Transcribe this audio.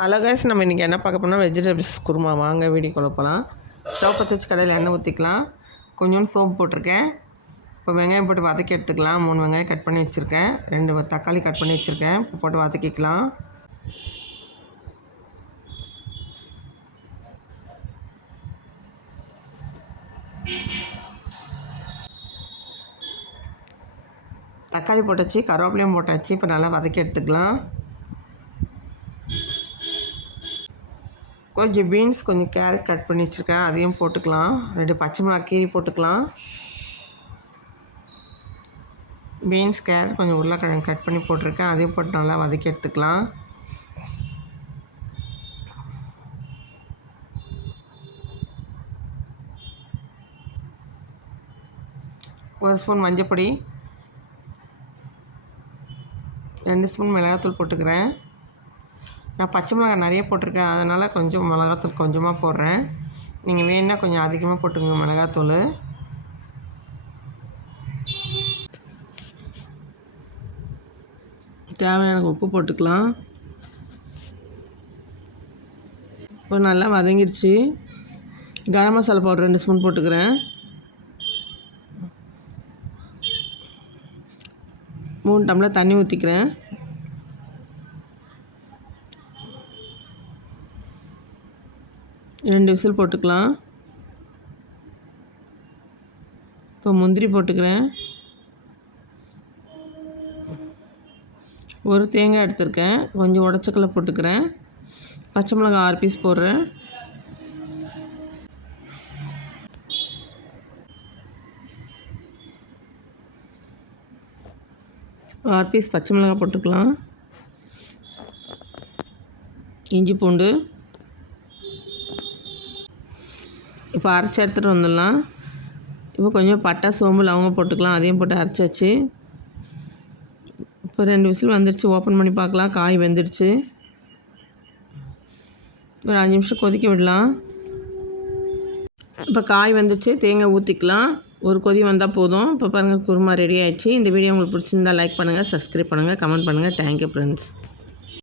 Hello guys, நம்ம இன்றைக்கி என்ன பார்க்க போனால் வெஜிடபிள்ஸ் குருமா. வாங்க வீடியோக்குள்ள போகலாம். ஸ்டவ் பற்ற வச்சு கடையில் எண்ணெய் ஊற்றிக்கலாம். கொஞ்சோண்டு சோப்பு போட்டிருக்கேன். இப்போ வெங்காயம் போட்டு வதக்கி எடுத்துக்கலாம். 3 வெங்காயம் கட் பண்ணி வச்சுருக்கேன். 2 தக்காளி கட் பண்ணி வச்சுருக்கேன். இப்போ போட்டு வதக்கிக்கலாம். தக்காளி போட்டாச்சு, கருவேப்பிலையும் போட்டாச்சு. இப்போ நல்லா வதக்கி எடுத்துக்கலாம். கொஞ்சம் பீன்ஸ், கொஞ்சம் கேரட் கட் பண்ணி வச்சுருக்கேன், அதையும் போட்டுக்கலாம். 2 பச்சை மிளகா கீரி போட்டுக்கலாம். பீன்ஸ், கேரட், கொஞ்சம் உருளைக்கிழங்கு கட் பண்ணி போட்டிருக்கேன், அதையும் போட்டு நல்லா வதக்கி எடுத்துக்கலாம். ஒரு ஸ்பூன் மஞ்சப்பொடி, 2 ஸ்பூன் மிளகாத்தூள் போட்டுக்கிறேன். நான் பச்சை மிளகாய் நிறைய போட்டிருக்கேன், அதனால் கொஞ்சம் மிளகாத்தூள் கொஞ்சமாக போடுறேன். நீங்கள் வேணுன்னா கொஞ்சம் அதிகமாக போட்டுக்கோங்க மிளகாத்தூள். தேவையான உப்பு போட்டுக்கலாம். இப்போ நல்லா வதங்கிடுச்சு. கரம் மசாலா பவுடர் 2 ஸ்பூன் போட்டுக்கிறேன். 3 டம்ளர் தண்ணி ஊற்றிக்கிறேன். ரெண்டு விசில் போட்டுக்கலாம். இப்போ முந்திரி போட்டுக்கிறேன். ஒரு தேங்காய் எடுத்துருக்கேன், கொஞ்சம் உடச்சக்கல்ல போட்டுக்கிறேன். பச்சை மிளகாய் 6 பீஸ் போடுறேன். பச்சை மிளகாய் போட்டுக்கலாம். இஞ்சி பூண்டு இப்போ அரைச்சி எடுத்துகிட்டு வந்துடலாம். இப்போ கொஞ்சம் பட்டை, சோம்பு, லவங்கம் போட்டுக்கலாம். அதையும் போட்டு அரைச்சாச்சு. இப்போ 2 விசில் வந்துடுச்சு. ஓப்பன் பண்ணி பார்க்கலாம். காய் வெந்துடுச்சு. ஒரு 5 நிமிஷம் கொதிக்க விடலாம். இப்போ காய் வந்துடுச்சு. தேங்காய் ஊற்றிக்கலாம். ஒரு கொதி வந்தால் போதும். இப்போ பாருங்கள், குருமா ரெடி ஆகிடுச்சு. இந்த வீடியோ உங்களுக்கு பிடிச்சிருந்தா லைக் பண்ணுங்கள், சப்ஸ்கிரைப் பண்ணுங்கள், கமெண்ட் பண்ணுங்கள். Thank you friends.